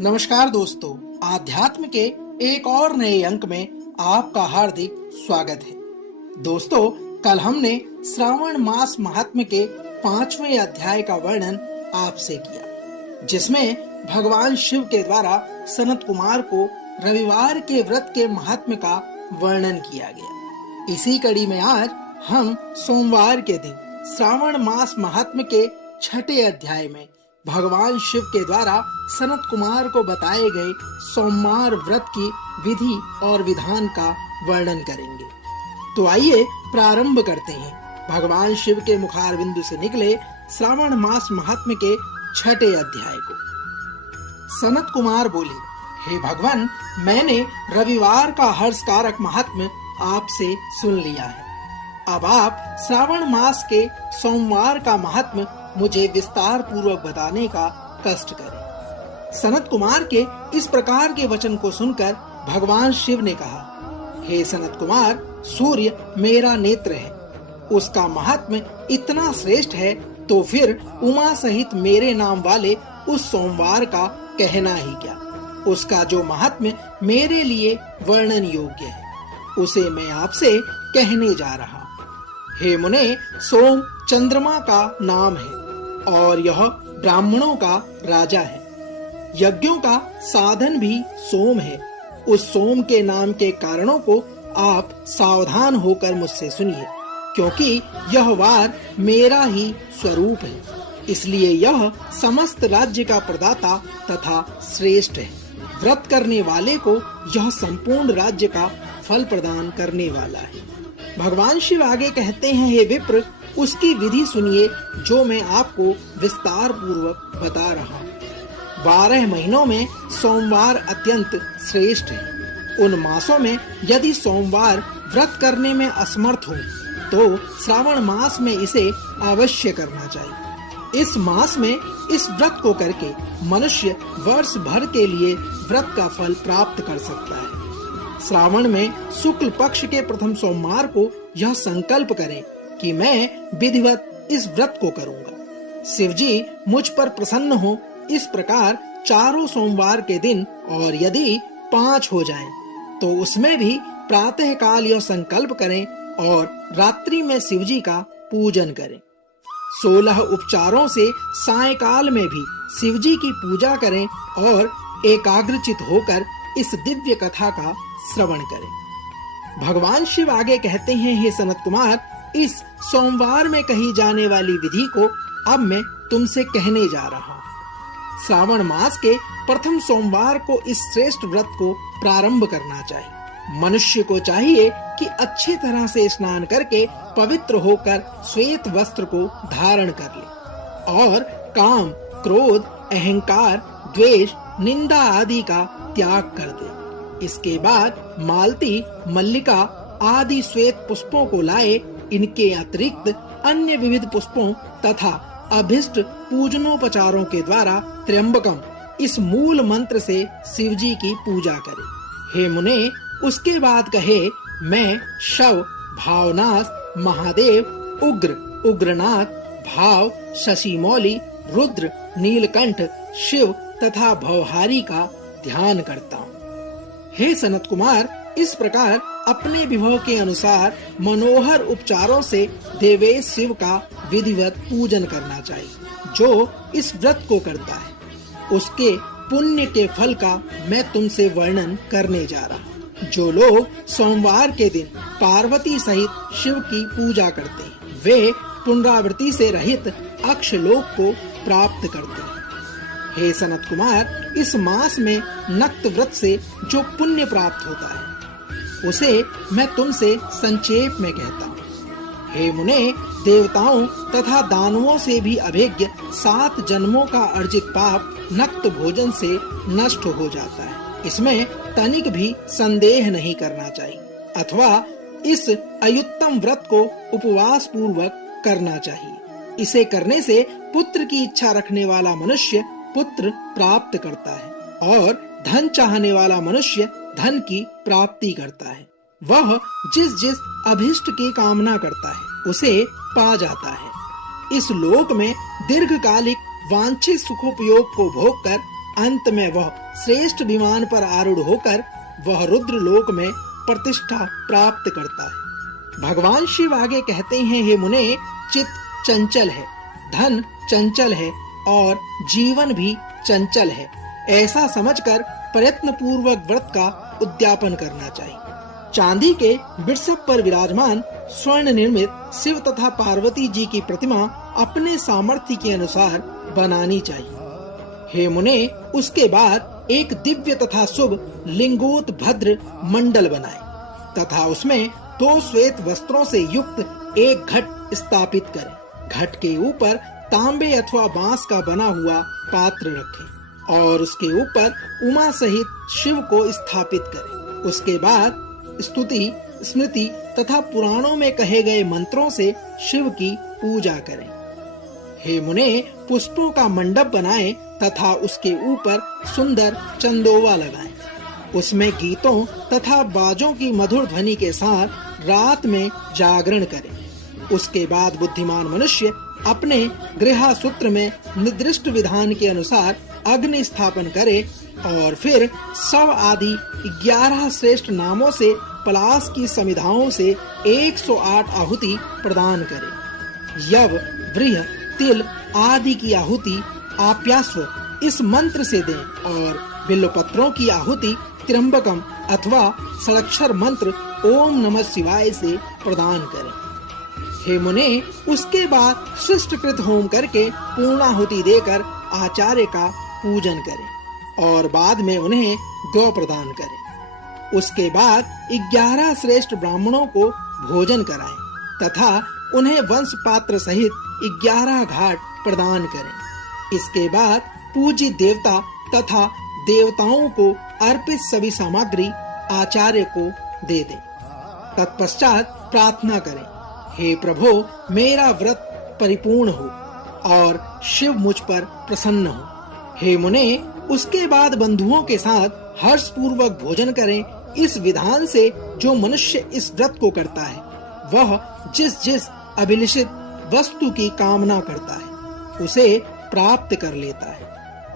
नमस्कार दोस्तों, आध्यात्म के एक और नए अंक में आपका हार्दिक स्वागत है। दोस्तों, कल हमने श्रावण मास महात्म्य के 5वें अध्याय का वर्णन आपसे किया, जिसमें भगवान शिव के द्वारा सनत कुमार को रविवार के व्रत के महात्म्य का वर्णन किया गया। इसी कड़ी में आज हम सोमवार के दिन श्रावण मास महात्म्य के 6ठे अध्याय में भगवान शिव के द्वारा सनत कुमार को बताए गए सोमवार व्रत की विधि और विधान का वर्णन करेंगे। तो आइए प्रारंभ करते हैं भगवान शिव के मुखारबिंदु से निकले श्रावण मास महात्म्य के 6ठे अध्याय को। सनत कुमार बोले, हे भगवान, मैंने रविवार का हर्षकारक महात्म्य आपसे सुन लिया है। अब आप श्रावण मास के सोमवार का महात्म्य मुझे विस्तार पूर्वक बताने का कष्ट करें। सनत कुमार के इस प्रकार के वचन को सुनकर भगवान शिव ने कहा, हे सनत कुमार, सूर्य मेरा नेत्र है, उसका महात्म्य इतना श्रेष्ठ है तो फिर उमा सहित मेरे नाम वाले उस सोमवार का कहना ही क्या। उसका जो महात्म्य मेरे लिए वर्णन योग्य है, उसे मैं आपसे कहने जा रहा। हे मुने, सोम चंद्रमा का नाम है और यह ब्राह्मणों का राजा है। यज्ञों का साधन भी सोम है। उस सोम के नाम के कारणों को आप सावधान होकर मुझसे सुनिए, क्योंकि यह वार मेरा ही स्वरूप है, इसलिए यह समस्त राज्य का प्रदाता तथा श्रेष्ठ है। व्रत करने वाले को यह संपूर्ण राज्य का फल प्रदान करने वाला है। भगवान शिव आगे कहते हैं, हे विप्र, उसकी विधि सुनिए जो मैं आपको विस्तार पूर्वक बता रहा हूँ। 12 महीनों में सोमवार अत्यंत श्रेष्ठ है। उन मासों में यदि सोमवार व्रत करने में असमर्थ हो तो श्रावण मास में इसे अवश्य करना चाहिए। इस मास में इस व्रत को करके मनुष्य वर्ष भर के लिए व्रत का फल प्राप्त कर सकता है। श्रावण में शुक्ल पक्ष के प्रथम सोमवार को यह संकल्प करें कि मैं विधिवत इस व्रत को करूंगा। शिवजी मुझ पर प्रसन्न हो, इस प्रकार चारों सोमवार के दिन, और यदि 5 हो जाएं, तो उसमें भी प्रातः काल यह संकल्प करें और रात्रि में शिवजी का पूजन करें। 16 उपचारों से सायकाल में भी शिवजी की पूजा करें और एकाग्रचित होकर इस दिव्य कथा का श्रवण करें। भगवान शिव आगे कहते हैं, हे सनत कुमार, इस सोमवार में कही जाने वाली विधि को अब मैं तुमसे कहने जा रहा हूँ। श्रावण मास के प्रथम सोमवार को इस श्रेष्ठ व्रत को प्रारंभ करना चाहिए। मनुष्य को चाहिए कि अच्छी तरह से स्नान करके पवित्र होकर श्वेत वस्त्र को धारण कर ले और काम, क्रोध, अहंकार, द्वेष, निंदा आदि का त्याग कर दे। इसके बाद मालती, मल्लिका आदि श्वेत पुष्पों को लाए। इनके अतिरिक्त अन्य विविध पुष्पों तथा अभिष्ट पूजनोपचारों के द्वारा त्र्यंबकम इस मूल मंत्र से शिवजी की पूजा करे। हे मुने, उसके बाद कहे, मैं शव, भावनाथ, महादेव, उग्र, उग्रनाथ, भाव, शशिमौली, रुद्र, नीलकंठ, शिव तथा भवहारी का ध्यान करता हूँ। हे सनत कुमार, इस प्रकार अपने विभव के अनुसार मनोहर उपचारों से देवेश शिव का विधिवत पूजन करना चाहिए। जो इस व्रत को करता है उसके पुण्य के फल का मैं तुमसे वर्णन करने जा रहा हूँ। जो लोग सोमवार के दिन पार्वती सहित शिव की पूजा करते हैं, वे पुनरावृत्ति से रहित अक्षलोक को प्राप्त करते हैं। हे सनत कुमार, इस मास में नक्त व्रत से जो पुण्य प्राप्त होता है उसे मैं तुमसे संक्षेप में कहता हूँ। हे मुने, देवताओं तथा दानवों से भी अभिज्ञ 7 जन्मों का अर्जित पाप नक्त भोजन से नष्ट हो जाता है। इसमें तनिक भी संदेह नहीं करना चाहिए, अथवा इस अयुत्तम व्रत को उपवास पूर्वक करना चाहिए। इसे करने से पुत्र की इच्छा रखने वाला मनुष्य पुत्र प्राप्त करता है और धन चाहने वाला मनुष्य धन की प्राप्ति करता है। वह जिस जिस अभिष्ट की कामना करता है उसे पा जाता है। इस लोक में दीर्घकालिक वांछित सुखोपयोग को भोग कर अंत में वह श्रेष्ठ विमान पर आरूढ़ होकर वह रुद्र लोक में प्रतिष्ठा प्राप्त करता है। भगवान शिव आगे कहते हैं, हे मुने, चित्त चंचल है, धन चंचल है और जीवन भी चंचल है। ऐसा समझकर प्रयत्न पूर्वक व्रत का उद्यापन करना चाहिए। चांदी के वृषभ पर विराजमान स्वर्ण निर्मित शिव तथा पार्वती जी की प्रतिमा अपने सामर्थ्य के अनुसार बनानी चाहिए। हे मुने, उसके बाद एक दिव्य तथा शुभ लिंगोत्भद्र मंडल बनाए तथा उसमें 2 श्वेत वस्त्रों से युक्त एक घट स्थापित करें। घट के ऊपर तांबे अथवा बांस का बना हुआ पात्र रखें और उसके ऊपर उमा सहित शिव को स्थापित करें। उसके बाद स्तुति, स्मृति तथा पुराणों में कहे गए मंत्रों से शिव की पूजा करें। हे मुने, पुष्पों का मंडप बनाएं तथा उसके ऊपर सुंदर चंदोवा लगाएं। उसमें गीतों तथा बाजों की मधुर ध्वनि के साथ रात में जागरण करें। उसके बाद बुद्धिमान मनुष्य अपने गृहसूत्र में निर्दिष्ट विधान के अनुसार अग्नि स्थापन करे और फिर शव आदि 11 श्रेष्ठ नामों से पलाश की समिधाओं से 108 आहुति प्रदान करे। यव, व्रीह, तिल आदि की आहुति आप्यास्व इस मंत्र से दें और बिल्वपत्रों की आहुति त्र्यंबकम अथवा षडाक्षर मंत्र ओम नमः शिवाय से प्रदान करें। हे मुने, उसके बाद सृष्टकृत होम करके पूर्णाहुति देकर आचार्य का पूजन करें और बाद में उन्हें द्रव प्रदान करें। उसके बाद 11 श्रेष्ठ ब्राह्मणों को भोजन कराएं तथा उन्हें वंश पात्र सहित 11 घाट प्रदान करें। इसके बाद पूज्य देवता तथा देवताओं को अर्पित सभी सामग्री आचार्य को दे दें। तत्पश्चात प्रार्थना करें, हे प्रभु, मेरा व्रत परिपूर्ण हो और शिव मुझ पर प्रसन्न हो। हे मुने, उसके बाद बंधुओं के साथ हर्ष पूर्वक भोजन करें। इस विधान से जो मनुष्य इस व्रत को करता है वह जिस जिस अभिलषित वस्तु की कामना करता है उसे प्राप्त कर लेता है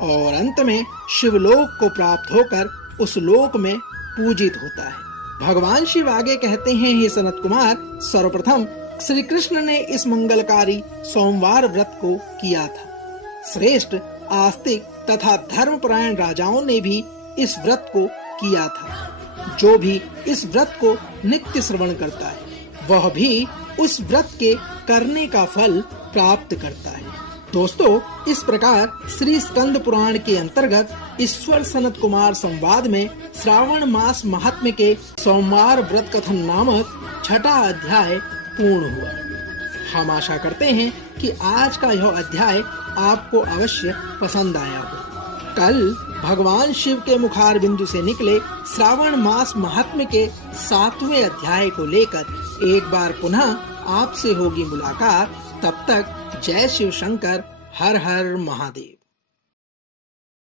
और अंत में शिवलोक को प्राप्त होकर उस लोक में पूजित होता है। भगवान शिव आगे कहते हैं, हे सनत कुमार, सर्वप्रथम श्री कृष्ण ने इस मंगलकारी सोमवार व्रत को किया था। श्रेष्ठ आस्तिक तथा धर्मपरायण राजाओं ने भी इस व्रत को किया था। जो भी इस व्रत को नित्य श्रवण करता है वह भी उस व्रत के करने का फल प्राप्त करता है। दोस्तों, इस प्रकार श्री स्कंद पुराण के अंतर्गत ईश्वर सनत कुमार संवाद में श्रावण मास महात्म्य के सोमवार व्रत कथन नामक 6वां अध्याय पूर्ण हुआ। हम आशा करते हैं कि आज का यह अध्याय आपको अवश्य पसंद आया हो। कल भगवान शिव के मुखार बिंदु से निकले श्रावण मास महात्म्य के 7वें अध्याय को लेकर एक बार पुनः आपसे होगी मुलाकात। तब तक जय शिव शंकर, हर हर महादेव।